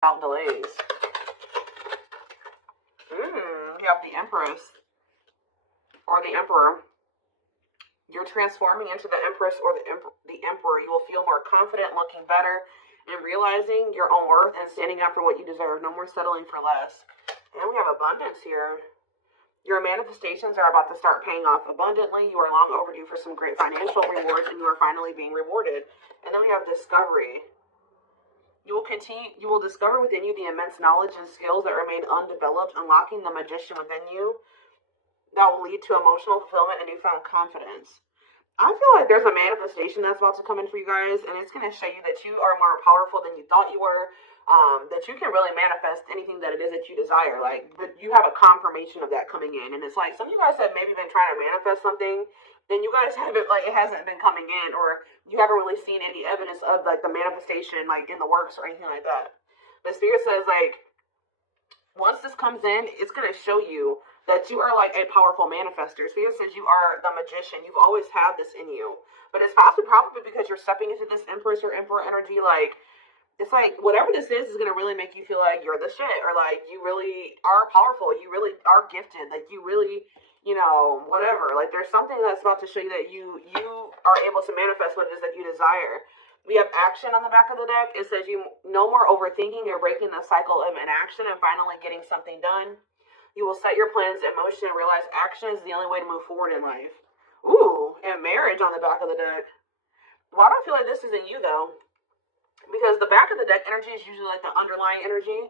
Without delays. You have the Empress or the Emperor. You're transforming into the Empress or the Emperor. You will feel more confident, looking better, and realizing your own worth and standing up for what you deserve. No more settling for less. And we have abundance here. Your manifestations are about to start paying off abundantly. You are long overdue for some great financial rewards, and you are finally being rewarded. And then we have discovery. You will discover within you the immense knowledge and skills that remain undeveloped, unlocking the magician within you that will lead to emotional fulfillment and newfound confidence. I feel like there's a manifestation that's about to come in for you guys, and it's going to show you that you are more powerful than you thought you were, that you can really manifest anything that it is that you desire. Like, you have a confirmation of that coming in, and it's like some of you guys have maybe been trying to manifest something, then you guys haven't, like, it hasn't been coming in, or you haven't really seen any evidence of, like, the manifestation, like, in the works or anything like that. But Spirit says, like, once this comes in, it's going to show you that you are like a powerful manifester. Spirit says you are the magician. You've always had this in you. But it's probably because you're stepping into this Empress or Emperor energy. Like, it's like whatever this is going to really make you feel like you're the shit. Or like you really are powerful. You really are gifted. Like you really, you know, whatever. Like there's something that's about to show you that you are able to manifest what it is that you desire. We have action on the back of the deck. It says you no more overthinking. You're breaking the cycle of inaction and finally getting something done. You will set your plans in motion and realize action is the only way to move forward in life. Ooh, and marriage on the back of the deck. Well, I don't feel like this isn't you, though. Because the back of the deck energy is usually like the underlying energy.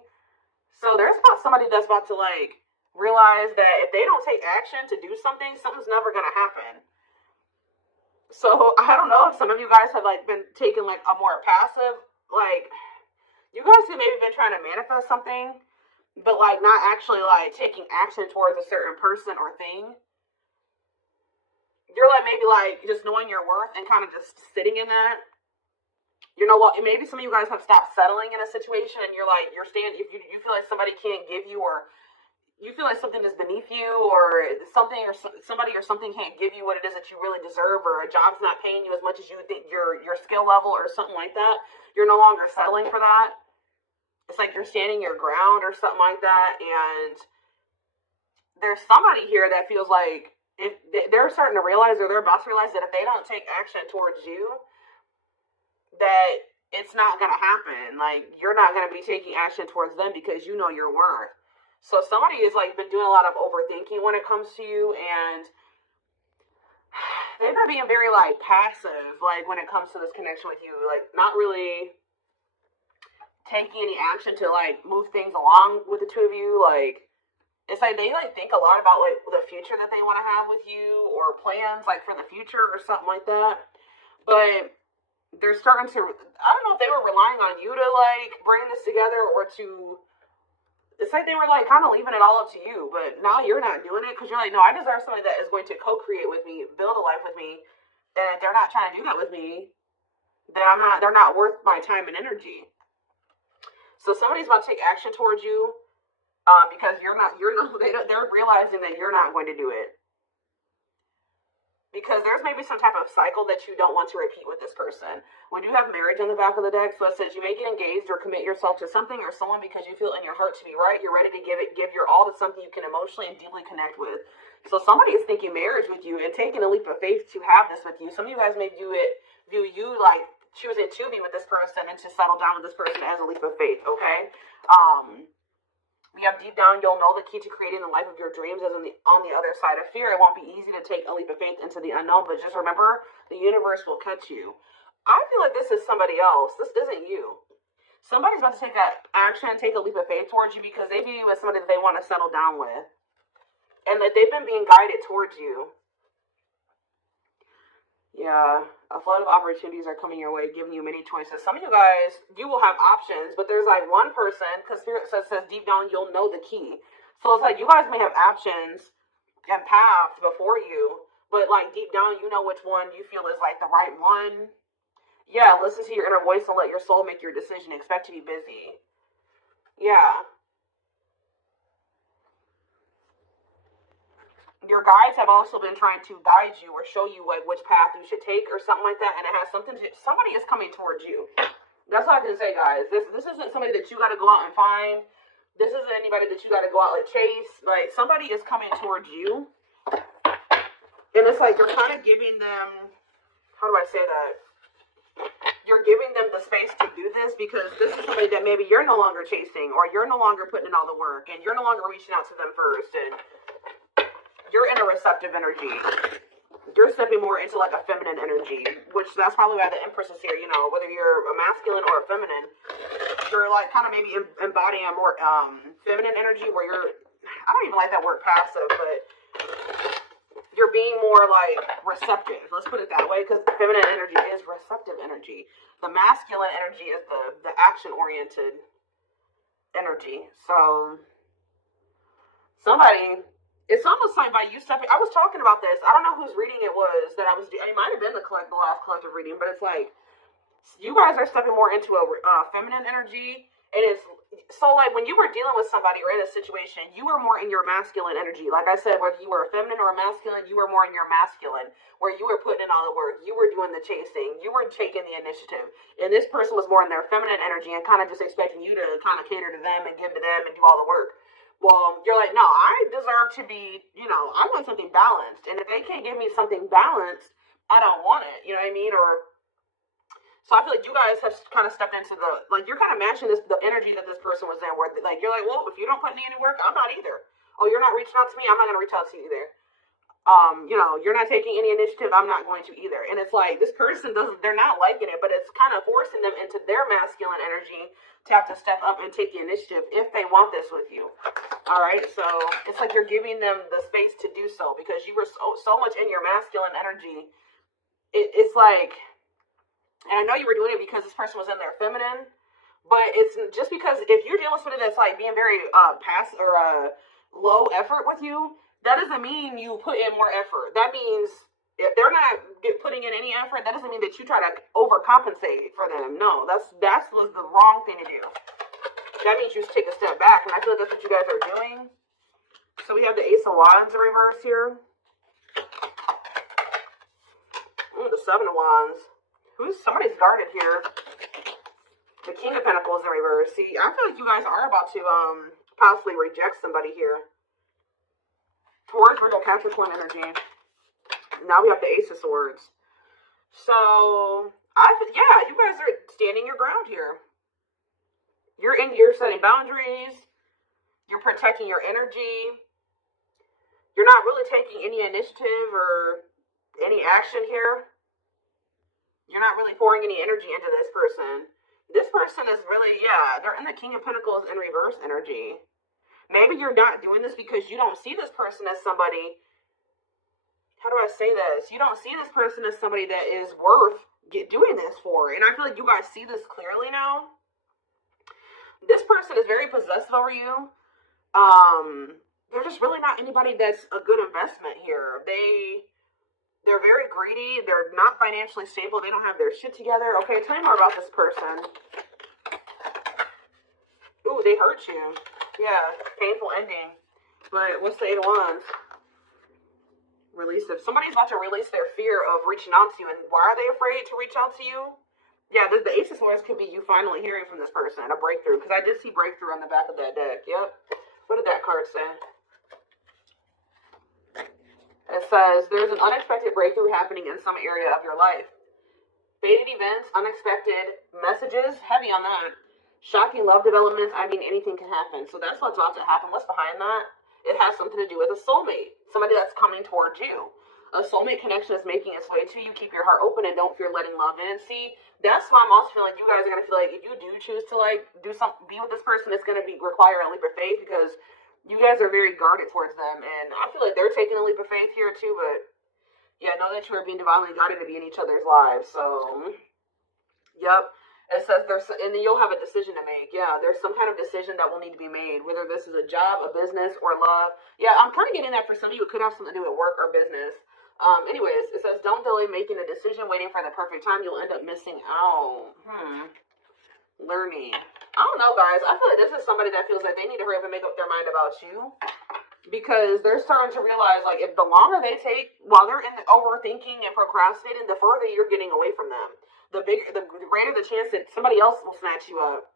So there's not somebody that's about to, like, realize that if they don't take action to do something, something's never going to happen. So I don't know if some of you guys have, like, been taking, like, a more passive, like, you guys have maybe been trying to manifest something, but, like, not actually, like, taking action towards a certain person or thing. You're, like, maybe, like, just knowing your worth and kind of just sitting in that. You know what? Maybe some of you guys have stopped settling in a situation and you're, like, you're staying, if you feel like somebody can't give you, or you feel like something is beneath you, or something or somebody or something can't give you what it is that you really deserve, or a job's not paying you as much as you think your skill level or something like that. You're no longer settling for that. It's like you're standing your ground or something like that, and there's somebody here that feels like if they're starting to realize, or they're about to realize, that if they don't take action towards you, that it's not going to happen. Like, you're not going to be taking action towards them because you know your worth. So somebody has, like, been doing a lot of overthinking when it comes to you, and they've been being very, like, passive, like, when it comes to this connection with you. Like, not really taking any action to, like, move things along with the two of you. Like, it's like they, like, think a lot about, like, the future that they want to have with you, or plans, like, for the future or something like that. But they're starting to, I don't know if they were relying on you to, like, bring this together, or to, it's like they were, like, kind of leaving it all up to you. But now you're not doing it because you're like, no, I deserve somebody that is going to co-create with me, build a life with me. And if they're not trying to do that with me, then they're not worth my time and energy. So somebody's about to take action towards you, because they're realizing that you're not going to do it. Because there's maybe some type of cycle that you don't want to repeat with this person. We do have marriage on the back of the deck, so it says you may get engaged or commit yourself to something or someone because you feel in your heart to be right. You're ready to give your all to something you can emotionally and deeply connect with. So somebody is thinking marriage with you and taking a leap of faith to have this with you. Some of you guys may view you like choosing to be with this person and to settle down with this person as a leap of faith, okay? We have deep down, you'll know the key to creating the life of your dreams as on the other side of fear. It won't be easy to take a leap of faith into the unknown, but just remember, the universe will catch you. I feel like this is somebody else. This isn't you. Somebody's about to take action, take a leap of faith towards you because they view you as somebody that they want to settle down with. And that they've been being guided towards you. Yeah, a flood of opportunities are coming your way, giving you many choices. Some of you guys, you will have options, but there's like one person, because Spirit says deep down you'll know the key. So it's like you guys may have options and paths before you, but like deep down you know which one you feel is like the right one. Yeah, listen to your inner voice and let your soul make your decision. Expect to be busy. Yeah. Your guides have also been trying to guide you or show you like which path you should take or something like that, and it has something to, somebody is coming towards you. That's all I can say, guys. This isn't somebody that you got to go out and find. This isn't anybody that you got to go out and chase. Like, somebody is coming towards you. And it's like you're kind of giving them, how do I say that? You're giving them the space to do this because this is somebody that maybe you're no longer chasing, or you're no longer putting in all the work, and you're no longer reaching out to them first, and you're in a receptive energy. You're stepping more into like a feminine energy, which that's probably why the Empress is here. You know, whether you're a masculine or a feminine, you're like kind of maybe embodying a more feminine energy where you're, I don't even like that word passive, but you're being more like receptive. Let's put it that way, because feminine energy is receptive energy. The masculine energy is the action-oriented energy. So somebody, it's almost like by you stepping, I was talking about this. I don't know whose reading it was that I was doing. It might have been the last collective reading, but it's like you guys are stepping more into a feminine energy. And it's so like when you were dealing with somebody or in a situation, you were more in your masculine energy. Like I said, whether you were a feminine or a masculine, you were more in your masculine, where you were putting in all the work. You were doing the chasing. You were taking the initiative. And this person was more in their feminine energy and kind of just expecting you to kind of cater to them and give to them and do all the work. Well, you're like, no, I deserve to be, you know, I want something balanced. And if they can't give me something balanced, I don't want it. You know what I mean? Or so I feel like you guys have kind of stepped into the, like, you're kind of matching the energy that this person was in, where, like, you're like, well, if you don't put in any work, I'm not either. Oh, you're not reaching out to me, I'm not going to reach out to you either. You know, you're not taking any initiative, I'm not going to either. And it's like, this person they're not liking it, but it's kind of forcing them into their masculine energy to have to step up and take the initiative if they want this with you. All right, so it's like you're giving them the space to do so, because you were so much in your masculine energy. It's like, and I know you were doing it because this person was in their feminine, but it's just because if you're dealing with somebody that's like being very passive or low effort with you, that doesn't mean you put in more effort. That means if they're not putting in any effort, that doesn't mean that you try to overcompensate for them. No, that's the wrong thing to do. That means you just take a step back, and I feel like that's what you guys are doing. So we have the Ace of Wands in reverse here. The Seven of Wands. Somebody's guarded here. The King of Pentacles in reverse. See, I feel like you guys are about to possibly reject somebody here. Taurus, Virgo, Capricorn energy. Now we have the Ace of Swords. So, yeah, you guys are standing your ground here. You're setting boundaries. You're protecting your energy. You're not really taking any initiative or any action here. You're not really pouring any energy into this person. This person is really, yeah, they're in the King of Pentacles in reverse energy. Maybe you're not doing this because you don't see this person as somebody, how do I say this? You don't see this person as somebody that is worth doing this for. And I feel like you guys see this clearly now. This person is very possessive over you. They're just really not anybody that's a good investment here. They're very greedy. They're not financially stable. They don't have their shit together. Okay, tell me more about this person. Ooh, they hurt you. Yeah, painful ending. But what's the Eight of Wands? Release it. Somebody's about to release their fear of reaching out to you. And why are they afraid to reach out to you? Yeah, the Ace of Swords could be you finally hearing from this person. A breakthrough. Because I did see breakthrough on the back of that deck. Yep. What did that card say? It says, there's an unexpected breakthrough happening in some area of your life. Fated events, unexpected messages, heavy on that. Shocking love developments, I mean, anything can happen. So that's what's about to happen. What's behind that? It has something to do with a soulmate. Somebody that's coming towards you. A soulmate connection is making its way to you. Keep your heart open and don't fear letting love in. See, that's why I'm also feeling like you guys are going to feel like if you do choose to like be with this person, it's going to require a leap of faith, because you guys are very guarded towards them, and I feel like they're taking a leap of faith here too, but yeah, know that you are being divinely guided to be in each other's lives. So, yep. It says and then you'll have a decision to make. Yeah, there's some kind of decision that will need to be made, whether this is a job, a business, or love. Yeah, I'm kind of getting that for some of you. It could have something to do with work or business. Anyways, it says, don't delay making a decision, waiting for the perfect time. You'll end up missing out. Learning. I don't know, guys. I feel like this is somebody that feels like they need to hurry up and make up their mind about you, because they're starting to realize, like, if the longer they take while they're in the overthinking and procrastinating, the further you're getting away from them. the greater the chance that somebody else will snatch you up.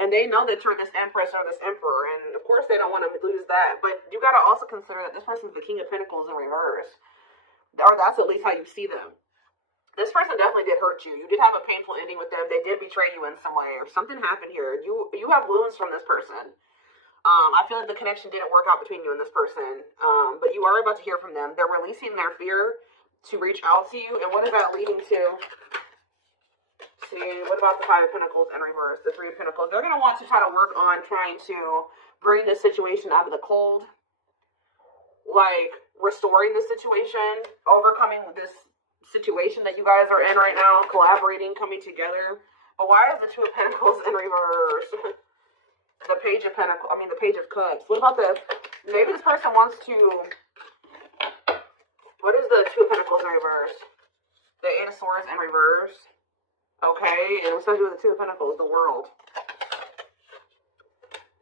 And they know that you're this empress or this emperor, and of course they don't want to lose that. But you got to also consider that this person's the King of Pentacles in reverse, or that's at least how you see them. This person definitely did hurt you. You did have a painful ending with them. They did betray you in some way, or something happened here. You have wounds from this person. I feel like the connection didn't work out between you and this person, but you are about to hear from them. They're releasing their fear to reach out to you, and what is that leading to? See, what about the Five of Pentacles in reverse? The Three of Pentacles. They're going to want to try to work on trying to bring this situation out of the cold. Like, restoring the situation. Overcoming this situation that you guys are in right now. Collaborating, coming together. But why is the Two of Pentacles in reverse? The Page of Pentacles. The Page of Cups. What about the... Maybe this person wants to... What is the Two of Pentacles in reverse? The Eight of Swords in reverse. Okay, and what's that to do with the Two of Pentacles? The World.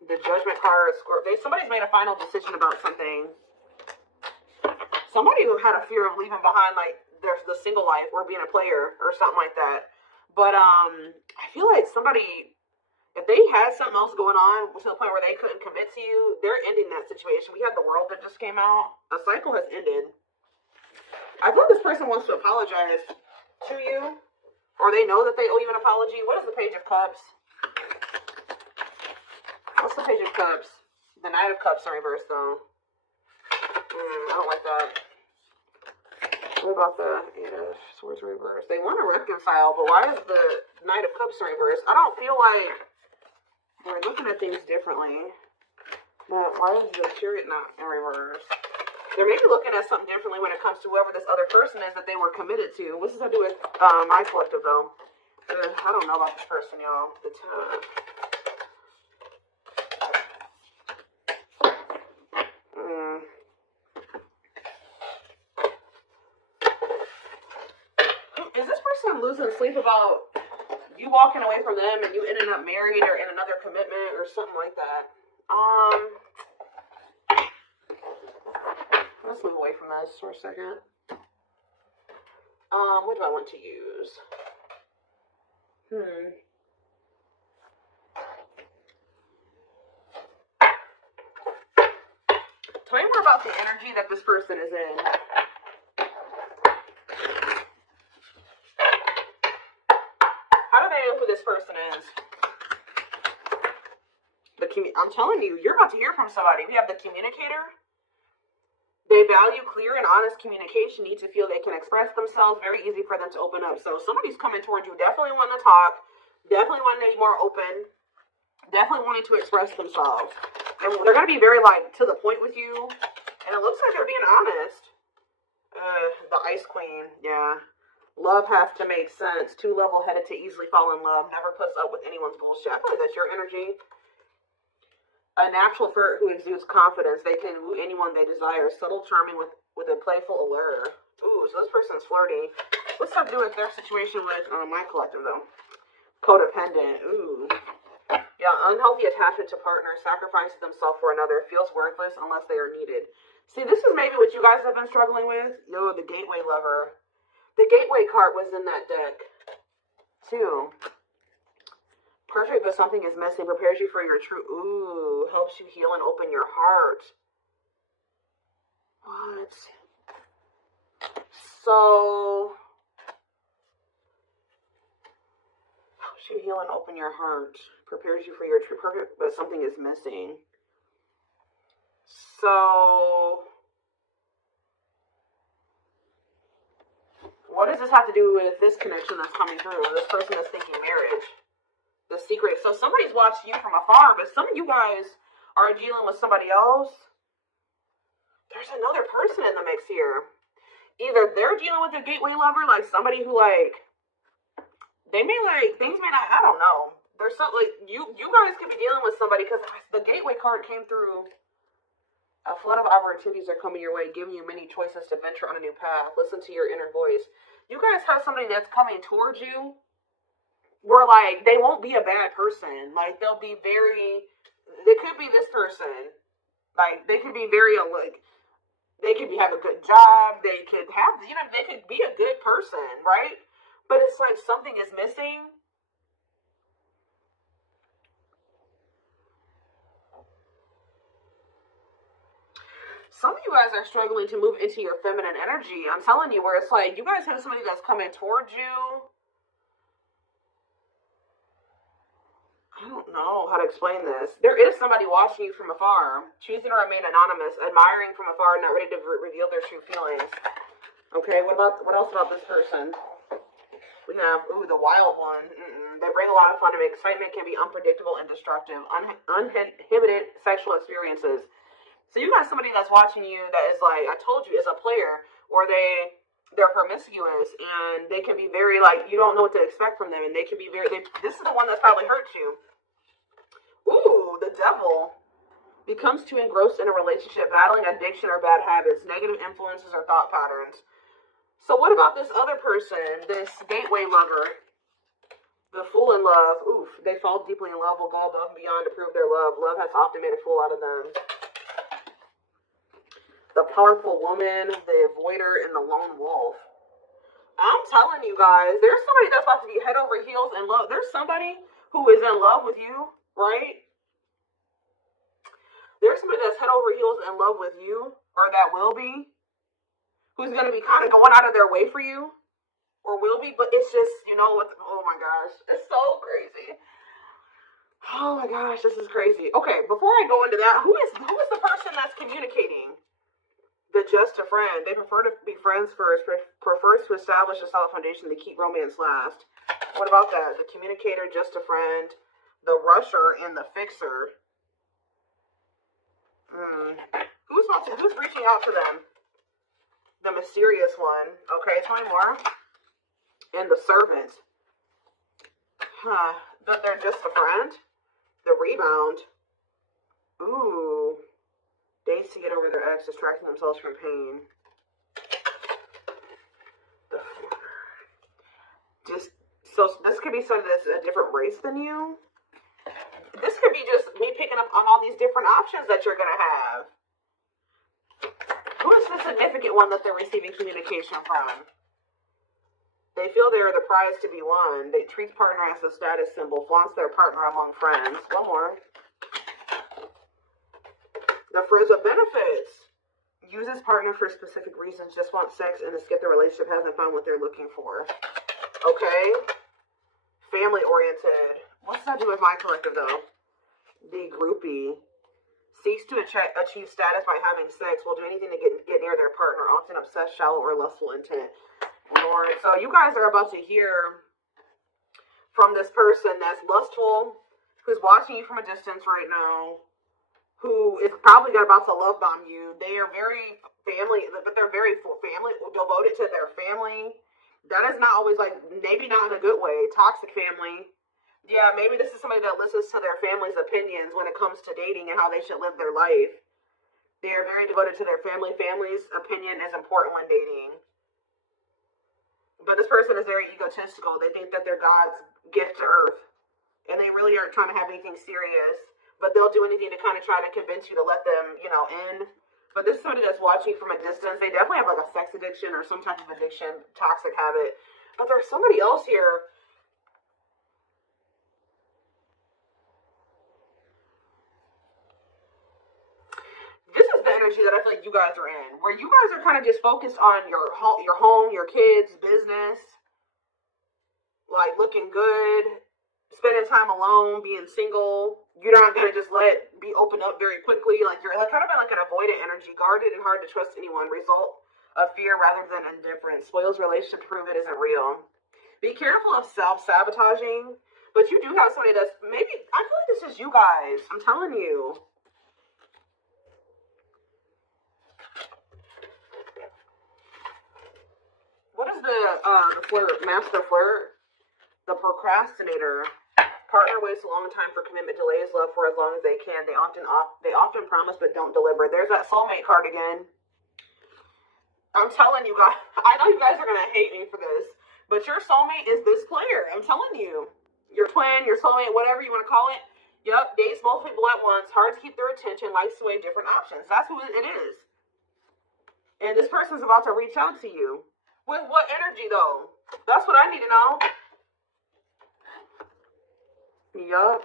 The Judgment card. Somebody's made a final decision about something. Somebody who had a fear of leaving behind, like, there's the single life or being a player or something like that. But I feel like somebody, if they had something else going on to the point where they couldn't commit to you, they're ending that situation. We had the World that just came out. A cycle has ended. I feel like this person wants to apologize to you. Or they know that they owe you an apology. What is the Page of Cups? What's the Page of Cups? The Knight of Cups in reverse, though. I don't like that. What about the Eight of Swords in reverse? They want to reconcile, but why is the Knight of Cups in reverse? I don't feel like we're looking at things differently. But why is the Chariot not in reverse? They're maybe looking at something differently when it comes to whoever this other person is that they were committed to. What's this have to do with my collective, though? I don't know about this person, y'all. The Tower. Is this person losing sleep about you walking away from them and you ending up married or in another commitment or something like that? Let's move away from this for a second. What do I want to use? Tell me more about the energy that this person is in. How do they know who this person is? I'm telling you, you're about to hear from somebody. We have the Communicator. They value clear and honest communication, need to feel they can express themselves, very easy for them to open up. So somebody's coming towards you, definitely wanting to talk, definitely wanting to be more open, definitely wanting to express themselves. And they're going to be very, like, to the point with you. And it looks like they're being honest. The Ice Queen, yeah. Love has to make sense. Too level-headed to easily fall in love. Never puts up with anyone's bullshit. I feel like that's your energy. A natural flirt who exudes confidence. They can woo anyone they desire. Subtle, charming with a playful allure. Ooh, so this person's flirty. What's that to do with their situation with my collective, though? Codependent. Ooh. Yeah, unhealthy attachment to partners. Sacrifices themselves for another. Feels worthless unless they are needed. See, this is maybe what you guys have been struggling with. Yo, the Gateway Lover. The Gateway card was in that deck, too. Perfect, but something is missing. Prepares you for your true... Ooh, helps you heal and open your heart. What? So... helps you heal and open your heart. Prepares you for your true... Perfect, but something is missing. So... what does this have to do with this connection that's coming through? This person is thinking marriage. The secret. So somebody's watching you from afar, but some of you guys are dealing with somebody else. There's another person in the mix here. Either they're dealing with a gateway lover, like somebody who, like, they may, like, things may not, I don't know. There's something, like, you guys could be dealing with somebody, because the gateway card came through. A flood of opportunities are coming your way, giving you many choices to venture on a new path. Listen to your inner voice. You guys have somebody that's coming towards you, where, like, they won't be a bad person. Like, they'll be very, they could be this person. Like, they could be very, like, they could have a good job. They could have, you know, they could be a good person, right? but it's like something is missing. Some of you guys are struggling to move into your feminine energy. I'm telling you, where it's like you guys have somebody that's coming towards you. I don't know how to explain this. There is somebody watching you from afar, choosing to remain anonymous, admiring from afar, not ready to reveal their true feelings. Okay, what else about this person? We have, the wild one. They bring a lot of fun and excitement, can be unpredictable and destructive. Uninhibited sexual experiences. So you got somebody that's watching you that is like, I told you, is a player, or they're promiscuous, and they can be very, like, you don't know what to expect from them, and they can be very, this is the one that's probably hurt you. Ooh, the devil becomes too engrossed in a relationship, battling addiction or bad habits, negative influences or thought patterns. So what about this other person, this gateway lover, the fool in love? Oof, they fall deeply in love, will go above and beyond to prove their love. Love has often made a fool out of them. The powerful woman, the avoider, and the lone wolf. I'm telling you guys, there's somebody that's about to be head over heels in love. There's somebody who is in love with you, right? There's somebody that's head over heels in love with you, or that will be, who's going to be kind of going out of their way for you, or will be, but it's just, you know what, oh my gosh, it's so crazy. Oh my gosh, this is crazy. Okay, before I go into that, who is the person that's communicating? The just a friend. They prefer to be friends first, prefers to establish a solid foundation to keep romance last. What about that? The communicator, just a friend, the rusher, and the fixer. Who's reaching out to them? The mysterious one. Okay, tell me more. And the servant. But they're just a friend. The rebound. Ooh. Dates to get over their ex, distracting themselves from pain. So this could be somebody that's a different race than you. This could be just me picking up on all these different options that you're going to have. Who is the significant one that they're receiving communication from? They feel they're the prize to be won. They treat partner as a status symbol, flaunts their partner among friends. One more. The friends of benefits. Uses partner for specific reasons, just want sex and to skip the relationship, hasn't found what they're looking for. Okay. Family oriented. What's that do with my collective though? The groupie. Seeks to achieve status by having sex, will do anything to get near their partner, often obsessed, shallow, or lustful intent. Lord. So you guys are about to hear from this person that's lustful, who's watching you from a distance right now, who is probably about to love bomb you. They are very family, but they're very family, devoted to their family. That is not always, like, maybe not in a good way. Toxic family. Yeah, maybe this is somebody that listens to their family's opinions when it comes to dating and how they should live their life. They are very devoted to their family. Family's opinion is important when dating. But this person is very egotistical. They think that they're God's gift to earth. And they really aren't trying to have anything serious. But they'll do anything to kind of try to convince you to let them, in. But this is somebody that's watching from a distance. They definitely have like a sex addiction or some type of addiction, toxic habit. But there's somebody else here. This is the energy that I feel like you guys are in. Where you guys are kind of just focused on your home, your kids, business. Like looking good. Spending time alone, being single. You're not going to just be open up very quickly. Like you're kind of like an avoidant energy, guarded and hard to trust anyone. Result of fear rather than indifference. Spoils relationship to prove it isn't real. Be careful of self-sabotaging. But you do have somebody that's maybe, I feel like this is you guys. I'm telling you. What is the flirt, master flirt? The procrastinator. Partner waits a long time for commitment, delays love for as long as they can. They often promise but don't deliver. There's that soulmate card again. I'm telling you guys, I know you guys are going to hate me for this, but your soulmate is this player. I'm telling you. Your twin, your soulmate, whatever you want to call it. Yep, dates both people at once. Hard to keep their attention, likes to weigh different options. That's who it is. And this person's about to reach out to you. With what energy, though? That's what I need to know. Yup.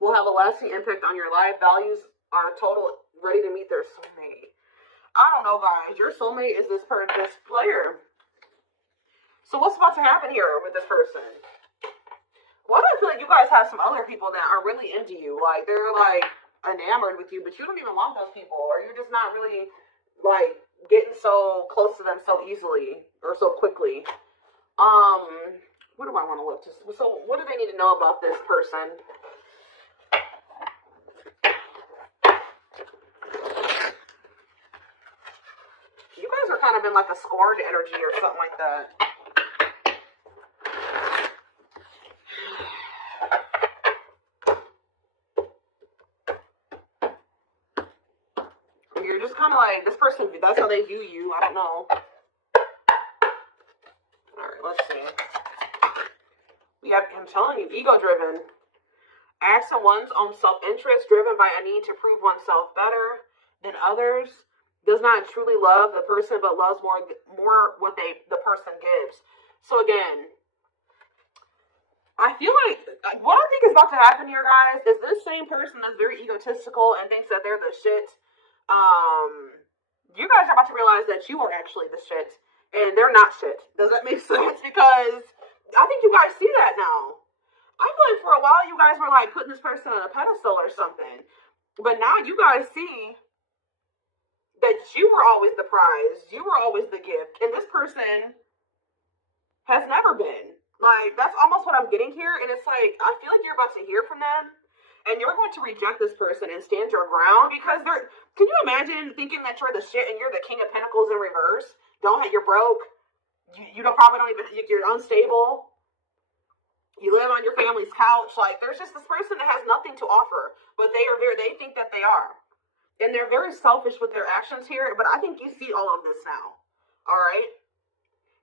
Will have a lasting impact on your life. Values are total, ready to meet their soulmate. I don't know, guys. Your soulmate is this player. So what's about to happen here with this person? Well, I feel like you guys have some other people that are really into you. Like, they're, like, enamored with you, but you don't even want those people. Or you're just not really, like, getting so close to them so easily or so quickly. What do I want to look to? So, what do they need to know about this person? You guys are kind of in, like, a scorned energy or something like that. You're just kind of like, this person, that's how they view you. I don't know. Alright, let's see. I'm telling you, ego-driven. Acts on one's own self-interest, driven by a need to prove oneself better than others. Does not truly love the person, but loves more what the person gives. So again, I feel like what I think is about to happen here, guys, is this same person that's very egotistical and thinks that they're the shit. You guys are about to realize that you are actually the shit, and they're not shit. Does that make sense? Because I think you guys see that now. I feel like for a while you guys were like putting this person on a pedestal or something, but now you guys see that you were always the prize, you were always the gift, and this person has never been. Like, that's almost what I'm getting here, and it's like, I feel like you're about to hear from them, and you're going to reject this person and stand your ground, because can you imagine thinking that you're the shit and you're the King of Pentacles in reverse? You're broke, probably don't even, you're unstable, you live on your family's couch. Like, there's just this person that has nothing to offer, but they think that they are. And they're very selfish with their actions here, but I think you see all of this now. All right?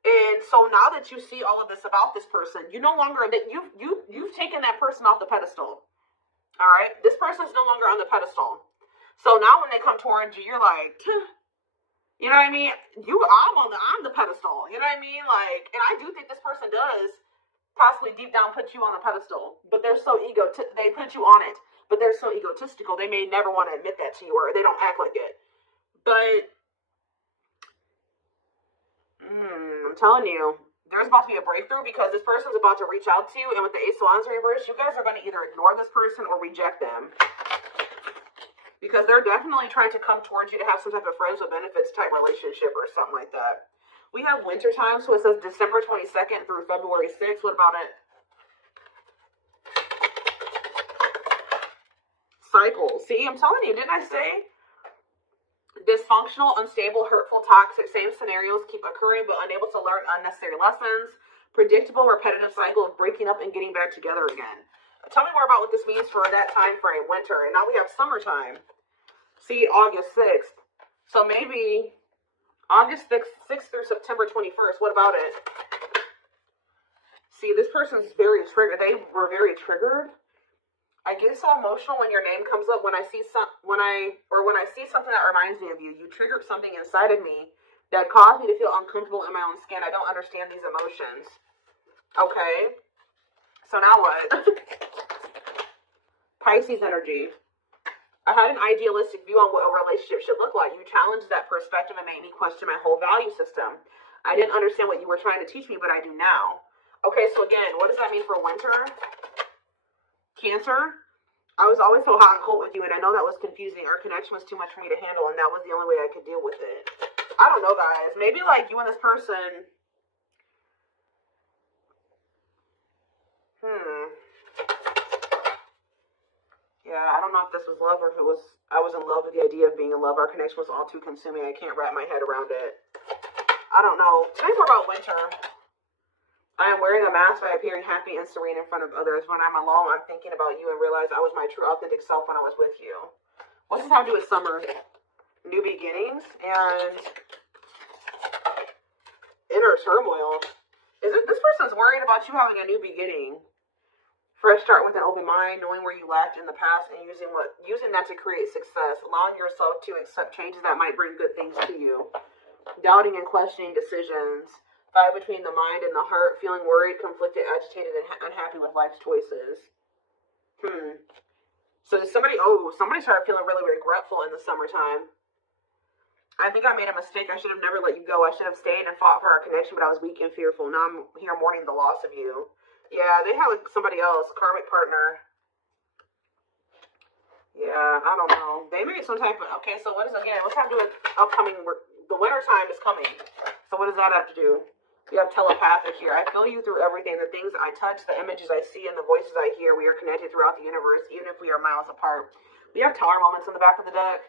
And so now that you see all of this about this person, you no longer, that you've taken that person off the pedestal. All right? This person's no longer on the pedestal. So now when they come towards you, you're like, you know what I mean? I'm the pedestal. You know what I mean? Like, and I do think this person does possibly deep down put you on a pedestal, but they're so they put you on it, but they're so egotistical, they may never want to admit that to you, or they don't act like it. But I'm telling you, there's about to be a breakthrough, because this person's about to reach out to you, and with the Ace of Wands reverse, you guys are going to either ignore this person or reject them, because they're definitely trying to come towards you to have some type of friends with benefits type relationship or something like that. We have winter time, so it says December 22nd through February 6th. What about it? Cycle. See, I'm telling you, didn't I say? Dysfunctional, unstable, hurtful, toxic, same scenarios keep occurring, but unable to learn unnecessary lessons. Predictable, repetitive cycle of breaking up and getting back together again. Tell me more about what this means for that time frame, winter. And now we have summertime. See, August 6th. So maybe August 6th through September 21st. What about it? See, this person's very triggered. They were very triggered. I get so emotional when your name comes up. When I see when I see something that reminds me of you, you triggered something inside of me that caused me to feel uncomfortable in my own skin. I don't understand these emotions. Okay. So now what? Pisces energy. I had an idealistic view on what a relationship should look like. You challenged that perspective and made me question my whole value system. I didn't understand what you were trying to teach me, but I do now. Okay, so again, what does that mean for winter? Cancer. I was always so hot and cold with you, and I know that was confusing. Our connection was too much for me to handle, and that was the only way I could deal with it. I don't know, guys. Maybe, like, you and this person... Yeah, I don't know if this was love or if I was in love with the idea of being in love. Our connection was all too consuming. I can't wrap my head around it. I don't know. Tell me more about winter. I am wearing a mask by appearing happy and serene in front of others. When I'm alone, I'm thinking about you and realize I was my true authentic self when I was with you. What's this have to do with summer? New beginnings and inner turmoil. This person's worried about you having a new beginning? Fresh start with an open mind, knowing where you lacked in the past, and using that to create success. Allowing yourself to accept changes that might bring good things to you. Doubting and questioning decisions. Fight between the mind and the heart, feeling worried, conflicted, agitated, and unhappy with life's choices. So somebody started feeling really regretful in the summertime. I think I made a mistake. I should have never let you go. I should have stayed and fought for our connection, but I was weak and fearful. Now I'm here mourning the loss of you. Yeah, they had like somebody else, karmic partner. Yeah, I don't know. They made some type of, okay, so what is, again, what's have to do with upcoming, the winter time is coming. So what does that have to do? You have telepathic here. I feel you through everything. The things I touch, the images I see, and the voices I hear. We are connected throughout the universe, even if we are miles apart. We have tower moments in the back of the deck.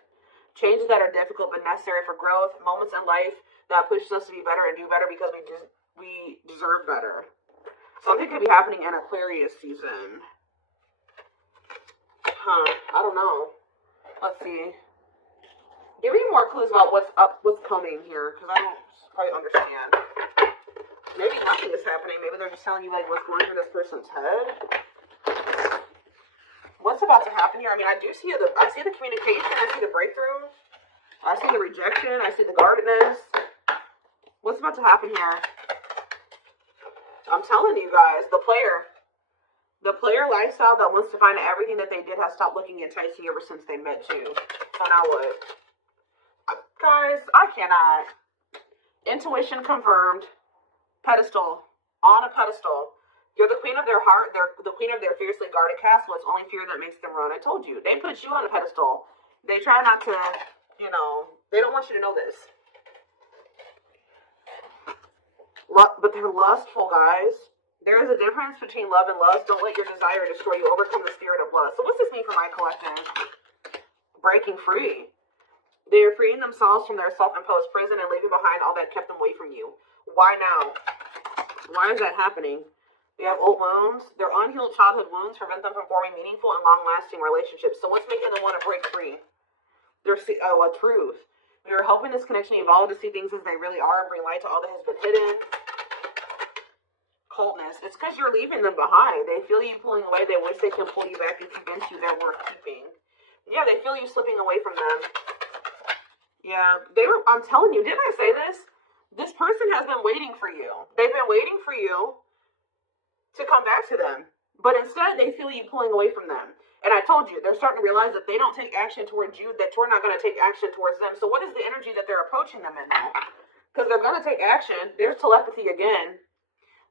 Changes that are difficult but necessary for growth. Moments in life that pushes us to be better and do better because we deserve better. Something could be happening in Aquarius season. I don't know. Let's see. Give me more clues about what's coming here, because I don't quite understand. Maybe nothing is happening. Maybe they're just telling you like what's going through this person's head. What's about to happen here? I mean, I see the communication. I see the breakthrough. I see the rejection. I see the guardedness. What's about to happen here? I'm telling you guys, the player lifestyle that wants to find out everything that they did has stopped looking enticing ever since they met you. So now what? Guys, I cannot. Intuition confirmed. Pedestal. On a pedestal. You're the queen of their heart. They're the queen of their fiercely guarded castle. It's only fear that makes them run. I told you. They put you on a pedestal. They try not to, they don't want you to know this. But they're lustful, guys. There is a difference between love and lust. Don't let your desire destroy you. Overcome the spirit of lust. So what's this mean for my collective? Breaking free. They are freeing themselves from their self-imposed prison and leaving behind all that kept them away from you. Why now? Why is that happening? We have old wounds. Their unhealed childhood wounds prevent them from forming meaningful and long-lasting relationships. So what's making them want to break free? There's a truth. We are helping this connection evolve to see things as they really are and bring light to all that has been hidden. Coldness. It's because you're leaving them behind. They feel you pulling away. They wish they can pull you back and convince you they're worth keeping. Yeah, they feel you slipping away from them. Yeah, I'm telling you, didn't I say this? This person has been waiting for you. They've been waiting for you to come back to them. But instead, they feel you pulling away from them. And I told you, they're starting to realize that they don't take action towards you, that you're not going to take action towards them. So what is the energy that they're approaching them in now? Because they're going to take action. There's telepathy again.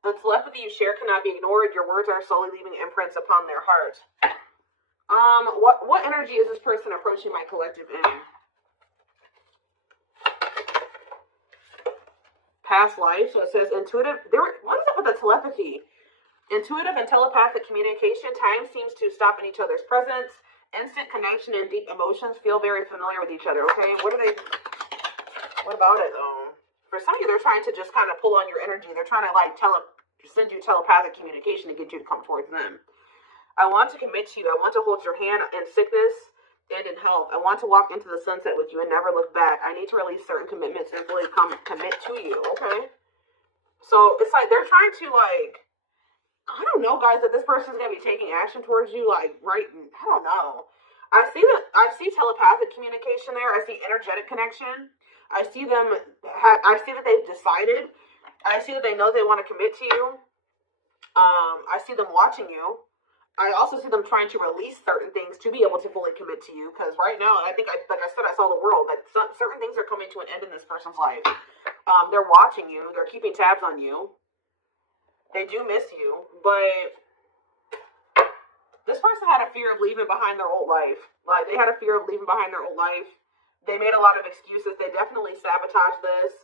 The telepathy you share cannot be ignored. Your words are slowly leaving imprints upon their heart. What energy is this person approaching my collective in? Past life. So it says intuitive. What is up with the telepathy? Intuitive and telepathic communication. Time seems to stop in each other's presence. Instant connection and deep emotions feel very familiar with each other. Okay, what about it though? For some of you, they're trying to just kind of pull on your energy. They're trying to like send you telepathic communication to get you to come towards them. I want to commit to you. I want to hold your hand in sickness and in health. I want to walk into the sunset with you and never look back. I need to release certain commitments and fully commit to you. Okay. So it's like they're trying to I don't know, guys, that this person's gonna be taking action towards you. I don't know. I see telepathic communication there. I see energetic connection. I see them. I see that they've decided. I see that they know they want to commit to you. I see them watching you. I also see them trying to release certain things to be able to fully commit to you. Because right now, like I said, I saw the world. Like certain things are coming to an end in this person's life. They're watching you. They're keeping tabs on you. They do miss you, but this person had a fear of leaving behind their old life. Like they had a fear of leaving behind their old life. They made a lot of excuses. They definitely sabotaged this.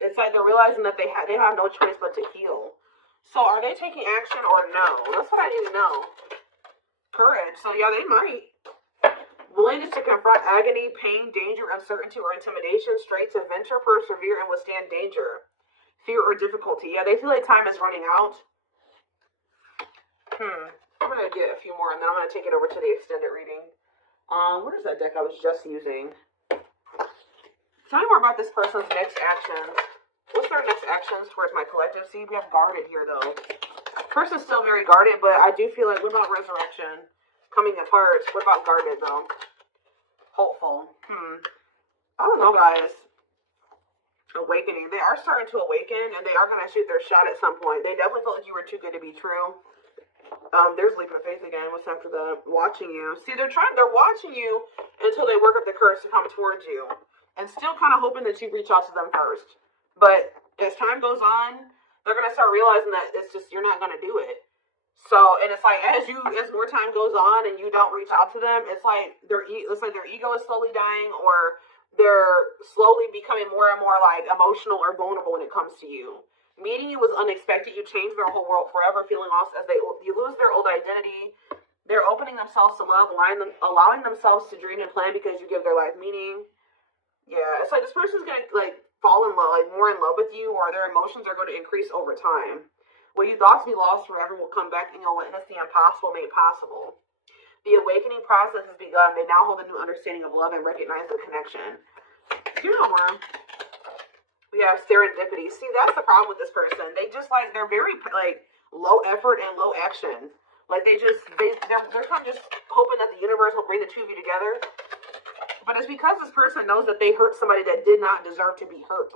It's like they're realizing that they have no choice but to heal. So are they taking action or no? That's what I need to know. Courage. So yeah, they might. Willingness to confront agony, pain, danger, uncertainty, or intimidation. Straight to venture, persevere, and withstand danger. Fear or difficulty. Yeah, they feel like time is running out. I'm going to get a few more and then I'm going to take it over to the extended reading. What is that deck I was just using? Tell me more about this person's next actions. What's their next actions towards my collective? See, we have guarded here, though. Person's still very guarded, but I do feel like, what about resurrection? Coming apart. What about guarded, though? Hopeful. I don't know, guys. Awakening. They are starting to awaken, and they are going to shoot their shot at some point. They definitely felt like you were too good to be true. There's leap of faith again. What's after that? Watching you. See, they're watching you until they work up the courage to come towards you, and still kind of hoping that you reach out to them first. But as time goes on, they're going to start realizing that it's just, you're not going to do it. So, and it's like, as more time goes on and you don't reach out to them, it's like their ego is slowly dying, or they're slowly becoming more and more like emotional or vulnerable when it comes to you. Meeting you was unexpected. You changed their whole world forever, feeling lost as you lose their old identity. They're opening themselves to love, allowing themselves to dream and plan because you give their life meaning. Yeah, it's like this person's going to like fall in love, like more in love with you, or their emotions are going to increase over time. What you thought to be lost forever will come back, and you'll witness the impossible made possible. The awakening process has begun. They now hold a new understanding of love and recognize the connection. You know more. We have serendipity. See, that's the problem with this person. They just like, they're very like low effort and low action. Like they're kind of just hoping that the universe will bring the two of you together. But it's because this person knows that they hurt somebody that did not deserve to be hurt.